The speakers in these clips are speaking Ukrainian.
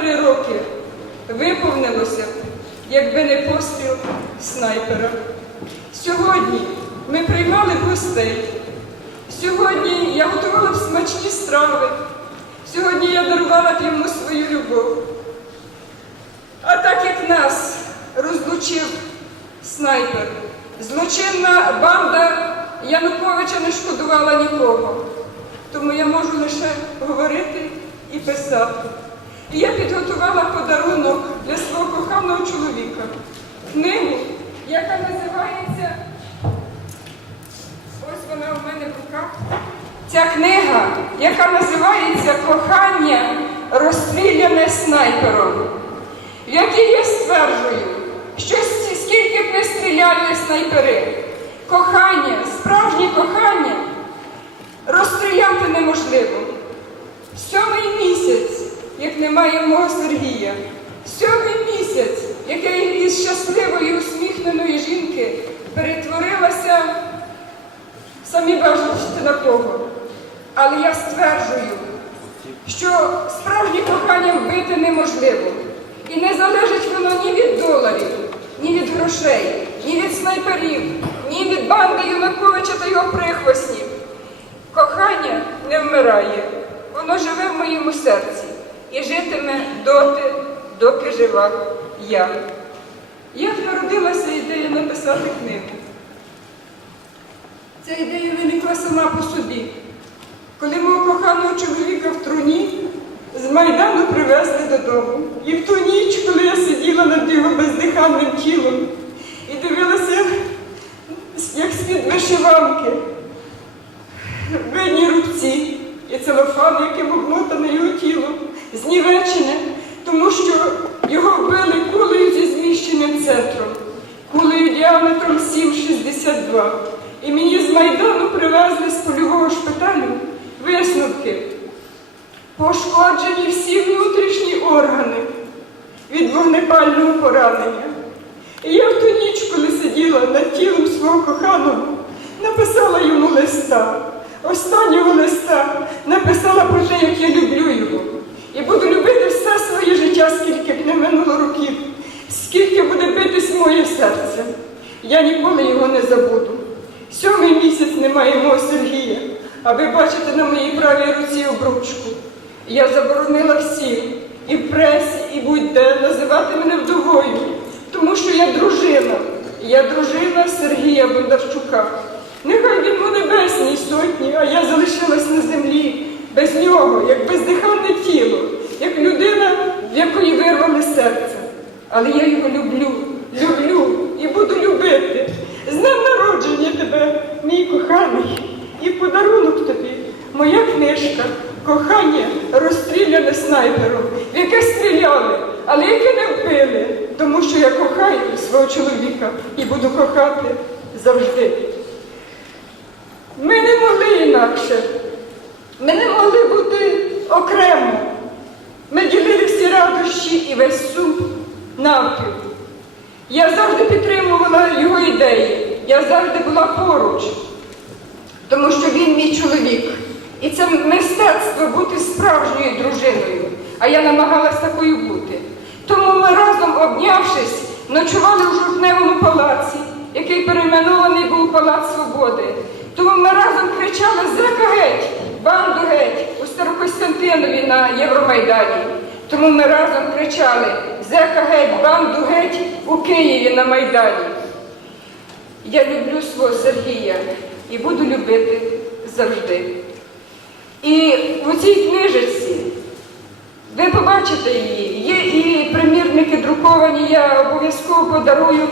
53 роки. Виповнилося, якби не постріл снайпера. Сьогодні ми приймали гостей. Сьогодні я готувала б смачні страви. Сьогодні я дарувала б йому свою любов. А так як нас розлучив снайпер, злочинна банда Януковича не шкодувала нікого. Тому я можу лише говорити і писати. І я підготувала подарунок для свого коханого чоловіка. Книгу, яка називається Ось вона у мене в руках. Ця книга, яка називається Кохання розстріляне снайпером, в якій я стверджую, що скільки б не стріляли снайпери, кохання, справжнє кохання розстріляти неможливо. Сьомий місяць, як немає мого Сергія, сьомий місяць, як я із щасливої усміхненої жінки перетворилася самі бачите на кого. Але я стверджую, що справжнє кохання вбити неможливо. І не залежить воно ні від доларів, ні від грошей, ні від снайперів, ні від банди Юнаковича та його прихвостнів. Кохання не вмирає, воно живе в моєму серці і житиме доти, доки жива я. Як народилася ідея написати книгу? Ця ідея виникла сама по собі. Коли мого коханого чоловіка в труні з Майдану привезли додому. І в ту ніч, коли я сиділа над його бездиханним тілом і дивилася, як з-під вишиванки, видні рубці і целофан, яким обмотане його тіло, знівечене, тому що його вбили кулею зі зміщеним центром, кулею діаметром 7,62. І мені з Майдану привезли з польового шпиталю висновки. Пошкоджені всі внутрішні органи від вогнепального поранення. І я в ту ніч, коли сиділа над тілом свого коханого, написала йому листа. Останнього листа написала про те, як я люблю його. І буду любити все своє життя, скільки б не минуло років, скільки буде битись моє серце. Я ніколи його не забуду. Сьомий місяць немає мого Сергія, а ви бачите на моїй правій руці обручку. Я заборонила всім і в пресі, і будь-де називати мене вдовою, тому що я дружина. Я дружина Сергія Бондарчука. Нехай він у небесній сотні, а я залишилась на землі без нього, як бездиханне тіло, як людина, в якої вирвали серце. Але я його люблю, люблю і буду любити. З днем народження тебе, мій коханий, і подарунок тобі моя книжка. Кохання розстріляне снайпером, в яке стріляли, але яке не вбили, тому що я кохаю свого чоловіка і буду кохати завжди. Ми не могли інакше. Ми не могли бути окремо. Ми ділили всі радощі і весь сум навпіл. Я завжди підтримувала його ідеї. Я завжди була поруч, тому що він мій чоловік. І це мистецтво бути справжньою дружиною. А я намагалась такою бути. Тому ми разом, обнявшись, ночували у жовтневому палаці, який перейменований був Палац Свободи. Тому ми разом кричали Зека геть, банду геть у Старокостянтинові на Євромайдані. Тому ми разом кричали Зека геть, банду геть у Києві на Майдані. Я люблю свого Сергія і буду любити завжди. І у цій книжечці ви побачите її. Є і примірники друковані, я обов'язково подарую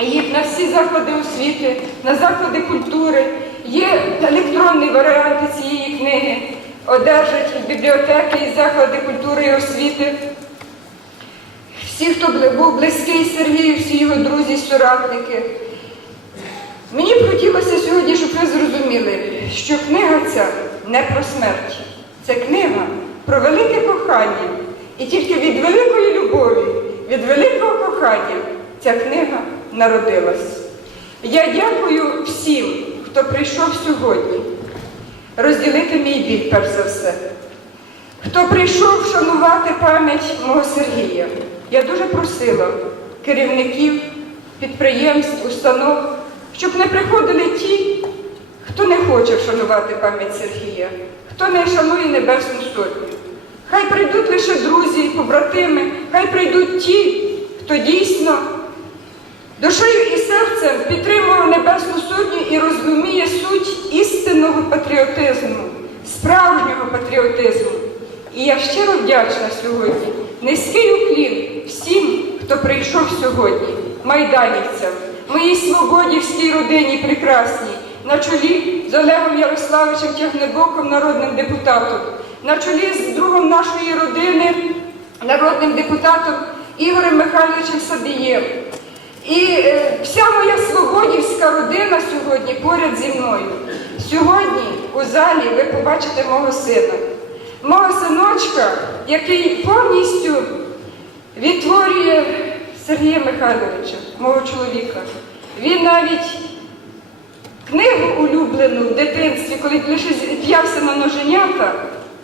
їх на всі заклади освіти, на заклади культури. Є електронні варіанти цієї книги, одержать бібліотеки і заклади культури і освіти. Всі, хто був близький Сергію, всі його друзі, соратники. Мені б хотілося сьогодні, щоб ви зрозуміли, що книга ця не про смерть. Це книга про велике кохання. І тільки від великої любові, від великого кохання ця книга народилась. Я дякую всім, хто прийшов сьогодні розділити мій біль, перш за все. Хто прийшов вшанувати пам'ять мого Сергія. Я дуже просила керівників, підприємств, установ, щоб не приходили ті, хто не хоче вшанувати пам'ять Сергія, хто не шанує Небесну Сотню. Хай прийдуть лише друзі, побратими, хай прийдуть ті, хто дійсно душею і серцем підтримував Небесну Сотню і розуміє суть істинного патріотизму, справжнього патріотизму. І я щиро вдячна сьогодні. Низький уклін всім, хто прийшов сьогодні, майданівцям, моїй свободівській родині прекрасній, на чолі з Олегом Ярославичем Тягнебоком, народним депутатом, на чолі з другом нашої родини, народним депутатом Ігорем Михайловичем Садієм. І е, вся моя свободівська родина сьогодні поряд зі мною. Сьогодні у залі ви побачите мого сина, мого синочка, який повністю відтворює Сергія Михайловича, мого чоловіка. Він навіть книгу улюблену в дитинстві, коли лише п'явся на ноженята,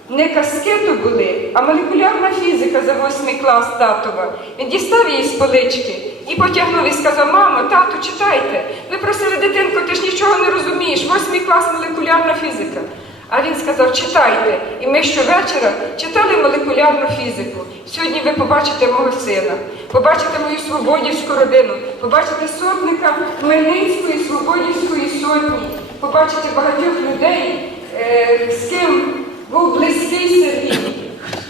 не казки то були, а молекулярна фізика за восьмий клас татова. Він дістав її з полички і потягнув і сказав, мамо, тату, читайте. Ви просили дитинку, ти ж нічого не розумієш. Восьмий клас молекулярна фізика. А він сказав, читайте. І ми щовечора читали молекулярну фізику. Сьогодні ви побачите мого сина, побачите мою свободівську родину, побачите сотника Хмельницької Свободівської сотні, побачите багатьох людей, е, з ким був близький Сергій,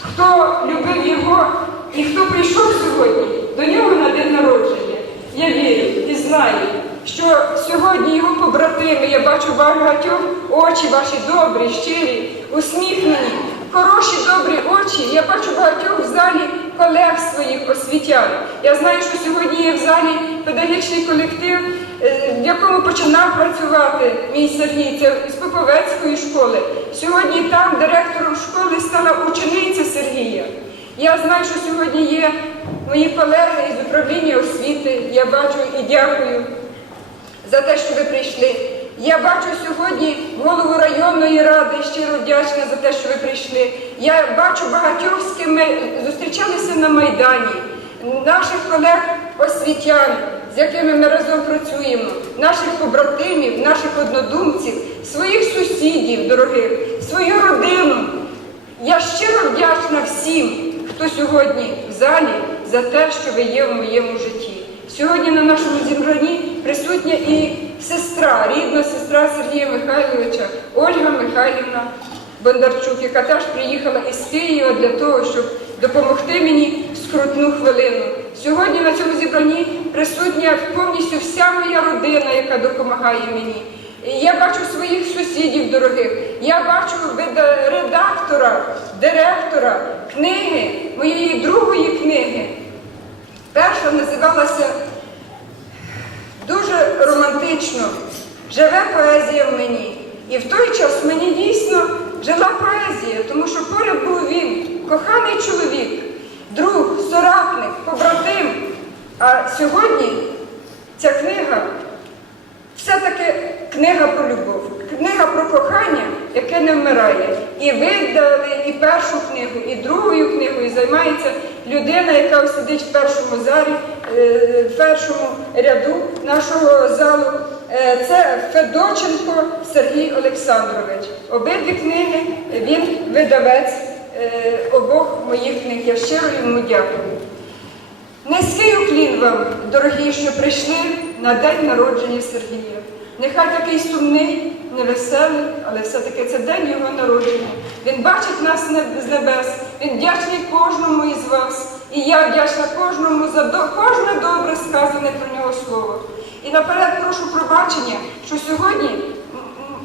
хто любив його і хто прийшов сьогодні до нього на день народження. Я вірю і знаю, що сьогодні його побратими, я бачу багатьох очі ваші добрі, щирі, усміхнені, хороші, добрі очі. Я бачу багатьох в залі колег своїх освітян. Я знаю, що сьогодні є в залі педагогічний колектив, е, в якому починав працювати мій Сергій, це з Поповецької школи. Сьогодні там директором школи стала учениця Сергія. Я знаю, що сьогодні є мої колеги із управління освіти. Я бачу і дякую за те, що ви прийшли. Я бачу сьогодні голову районної ради, щиро вдячна за те, що ви прийшли. Я бачу багатьох, з ким ми зустрічалися на Майдані, наших колег освітян, з якими ми разом працюємо, наших побратимів, наших однодумців, своїх сусідів дорогих, свою родину. Я щиро вдячна всім, хто сьогодні в залі за те, що ви є в моєму житті. Сьогодні на нашому зібранні присутня і сестра, рідна сестра Сергія Михайловича, Ольга Михайлівна Бондарчук, яка теж приїхала із Києва для того, щоб допомогти мені в скрутну хвилину. Сьогодні на цьому зібранні присутня повністю вся моя родина, яка допомагає мені. Я бачу своїх сусідів дорогих, я бачу редактора, директора книги, моєї другої книги. Перша називалася дуже романтично Живе поезія в мені. І в той час мені дійсно жила поезія, тому що поряд був він, коханий чоловік, друг, соратник, побратим. А сьогодні ця книга все-таки книга про любов, книга про кохання, яке не вмирає. І ви дали і першу книгу, і другою книгою займається людина, яка сидить в першому залі, е, в першому ряду нашого залу. Е, Це Федоченко Сергій Олександрович. Обидві книги він видавець е, обох моїх книг. Я щиро йому дякую. Низький уклін вам, дорогі, що прийшли на день народження Сергія. Нехай такий сумний, невеселий, але все-таки це день його народження. Він бачить нас з небес, він вдячний кожному із вас. І я вдячна кожному за кожне добре сказане про нього слово. І наперед прошу пробачення, що сьогодні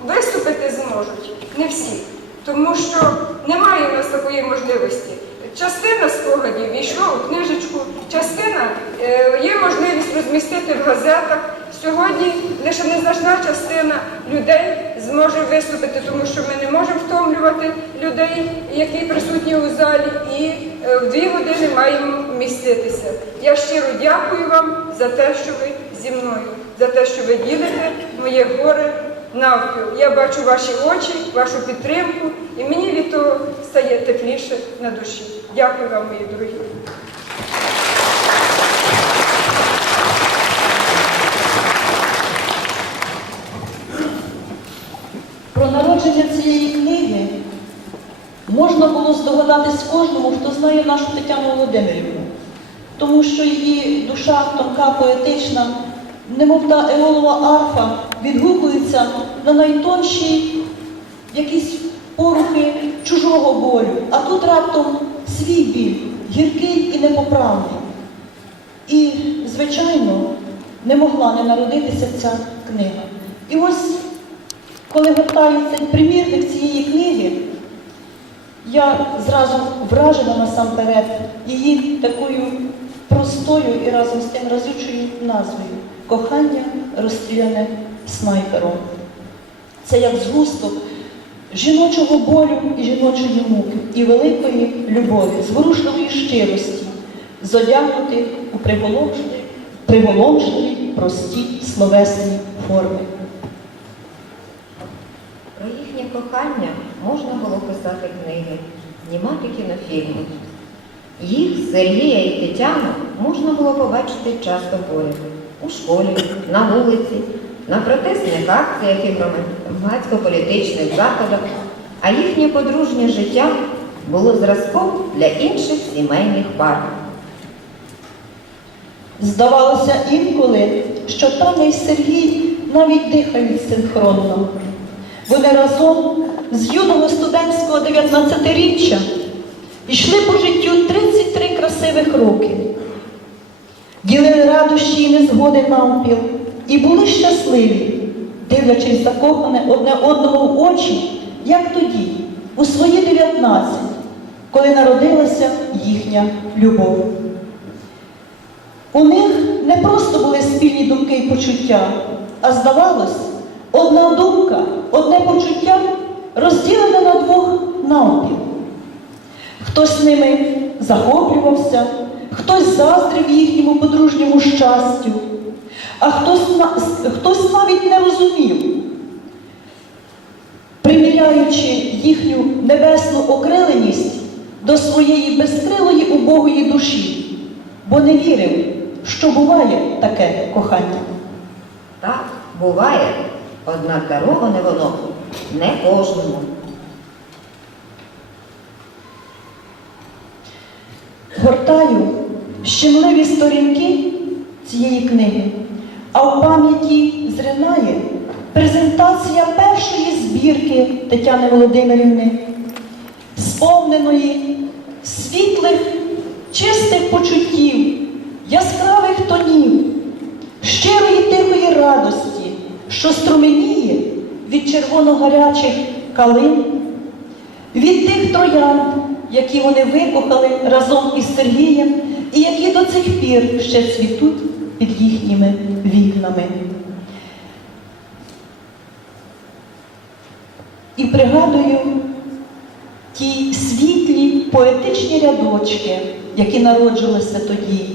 виступити зможуть не всі, тому що немає у нас такої можливості. Частина спогадів війшла у книжечку, частина е, є можливість розмістити в газетах. Сьогодні лише незначна частина людей зможе виступити, тому що ми не можемо втомлювати людей, які присутні у залі, і е, в дві години маємо вміститися. Я щиро дякую вам за те, що ви зі мною, за те, що ви ділите моє горе навпіл. Я бачу ваші очі, вашу підтримку, і мені від того стає тепліше на душі. Дякую вам, мої дорогі. Про народження цієї книги можна було здогадатись кожному, хто знає нашу Тетяну Володимирівну, тому що її душа тонка, поетична, немов та еолова арфа, відгукується на найтонші якісь порухи чужого болю, а тут раптом свій біль, гіркий і непоправний. І, звичайно, не могла не народитися ця книга. І ось коли гортаю цей примірник цієї книги, я зразу вражена насамперед її такою простою і разом з тим разючою назвою Кохання розстріляне снайпером. Це як згусток жіночого болю і жіночої муки, і великої любові, зворушливої щирості, зодягнути у приголомшливі, приголомшливі прості словесні форми. Про їхнє кохання можна було писати книги, знімати кінофільми. Їх, Сергія і Тетяну, можна було побачити часто поряд. У школі, на вулиці, на протестних акціях і громадсько-політичних заходах, а їхнє подружнє життя було зразком для інших сімейних пар. Здавалося інколи, що Таня і Сергій навіть дихають синхронно. Вони разом з юного студентського 19-річчя йшли по життю 33 красивих роки, ділили радощі і незгоди навпіл і були щасливі, дивлячись закохане одне одному в очі, як тоді, у свої 19, коли народилася їхня любов. У них не просто були спільні думки і почуття, а здавалось, одна думка, одне почуття розділене на двох навпіл. Хтось ними захоплювався, хтось заздрив їхньому подружньому щастю, а хтось, хтось навіть не розумів, приміряючи їхню небесну окриленість до своєї безкрилої убогої душі, бо не вірив, що буває таке кохання. Так, буває, однак дароване воно не кожному. Гортаю щемливі сторінки цієї книги, а в пам'яті зринає презентація першої збірки Тетяни Володимирівни, сповненої світлих, чистих почуттів, яскравих тонів, щирої тихої радості, що струменіє від червоно-гарячих калин, від тих троянд, які вони викохали разом із Сергієм, і які до цих пір ще цвітуть під їхніми вікнами. І пригадую ті світлі поетичні рядочки, які народжувалися тоді.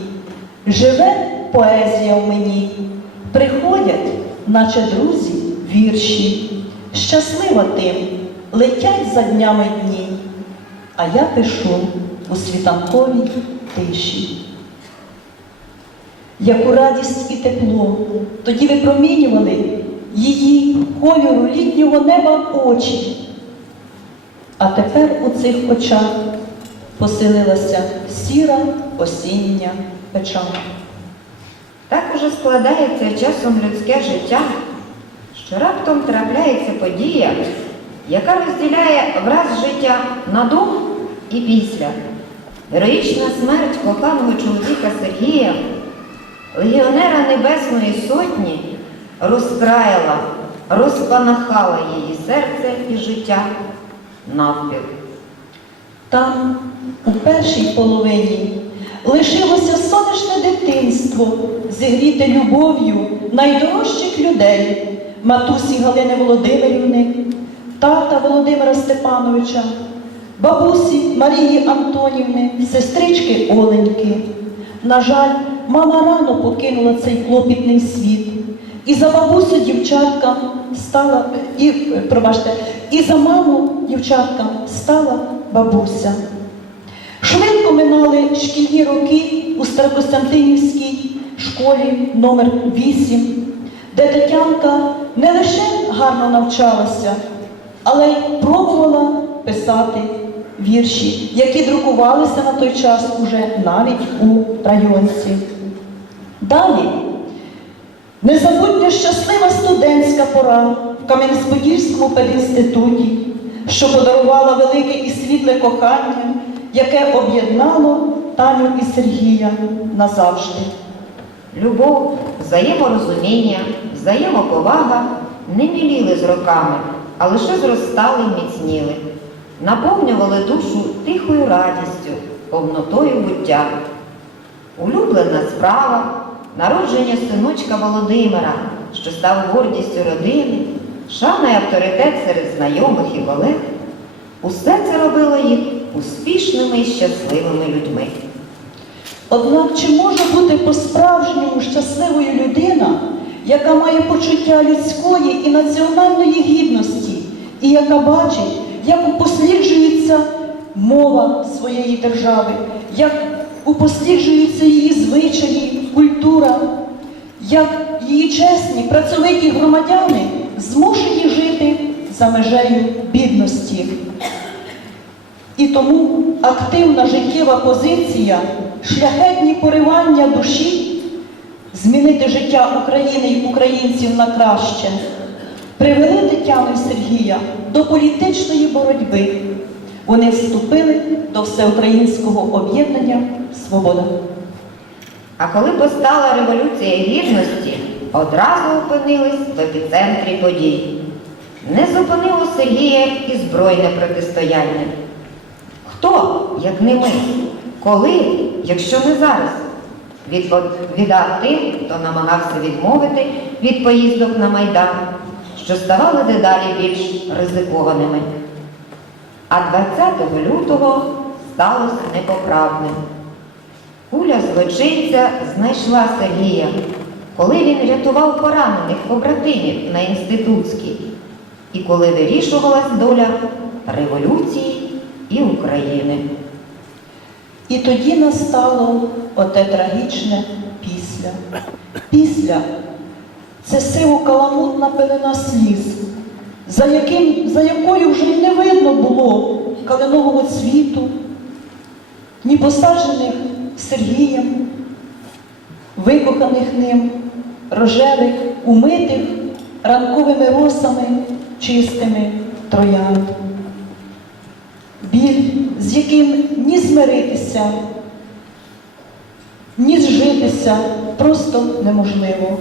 Живе поезія в мені, приходять, наче друзі, вірші. Щаслива тим, летять за днями дні, а я пишу у світанковій тиші. Яку радість і тепло тоді випромінювали її кольору літнього неба очі. А тепер у цих очах поселилася сіра осіння печаль. Так уже складається часом людське життя, що раптом трапляється подія, яка розділяє враз життя на до і після. Героїчна смерть коханого чоловіка Сергія, легіонера Небесної Сотні, розкраїла, розпанахала її серце і життя навпіл. Там, у першій половині, лишилося сонячне дитинство, зігріте любов'ю найдорожчих людей матусі Галини Володимирівни, тата Володимира Степановича, бабусі Марії Антонівни, сестрички Оленьки. На жаль, мама рано покинула цей клопітний світ. І за бабусю дівчатка стала, і, пробачте, і за маму дівчатка стала бабуся. Швидко минали шкільні роки у Старокостянтинівській школі номер 8 де Тетянка не лише гарно навчалася, але й пробувала писати вірші, які друкувалися на той час уже навіть у районці. Далі Незабутня щаслива студентська пора в Кам'янець-Подільському пединституті, що подарувала велике і світле кохання, яке об'єднало Таню і Сергія назавжди. Любов, взаєморозуміння, взаємоповага не міліли з роками, а лише зростали і міцніли, наповнювали душу тихою радістю, повнотою буття. Улюблена справа, народження синочка Володимира, що став гордістю родини, шана й авторитет серед знайомих і колег, усе це робило їх успішними і щасливими людьми. Однак чи може бути по-справжньому щасливою людина, яка має почуття людської і національної гідності, і яка бачить, як упосліджується мова своєї держави, як упосліджуються її звичаї, культура, як її чесні, працьовиті громадяни змушені жити за межею бідності. І тому активна життєва позиція, шляхетні поривання душі змінити життя України і українців на краще, привели Тетяну і Сергія до політичної боротьби. Вони вступили до всеукраїнського об'єднання Свобода. А коли постала революція гідності, одразу опинились в епіцентрі подій. Не зупинило Сергія і збройне протистояння. Хто, як не ми? Коли, якщо не зараз? Відповідав тим, хто намагався відмовити від поїздок на Майдан, що ставали дедалі більш ризикованими. А 20 лютого сталося непоправним. Куля злочинця знайшла Сергія, коли він рятував поранених побратимів на інститутській, і коли вирішувалась доля революції і України. І тоді настало оте трагічне після. Після це сиво-каламутна пелена сліз, за, яким, за якою вже й не видно було калинового цвіту, ні посаджених Сергієм, викоханих ним, рожевих, умитих ранковими росами, чистими троянд. Біль, з яким ні змиритися, ні зжитися просто неможливо.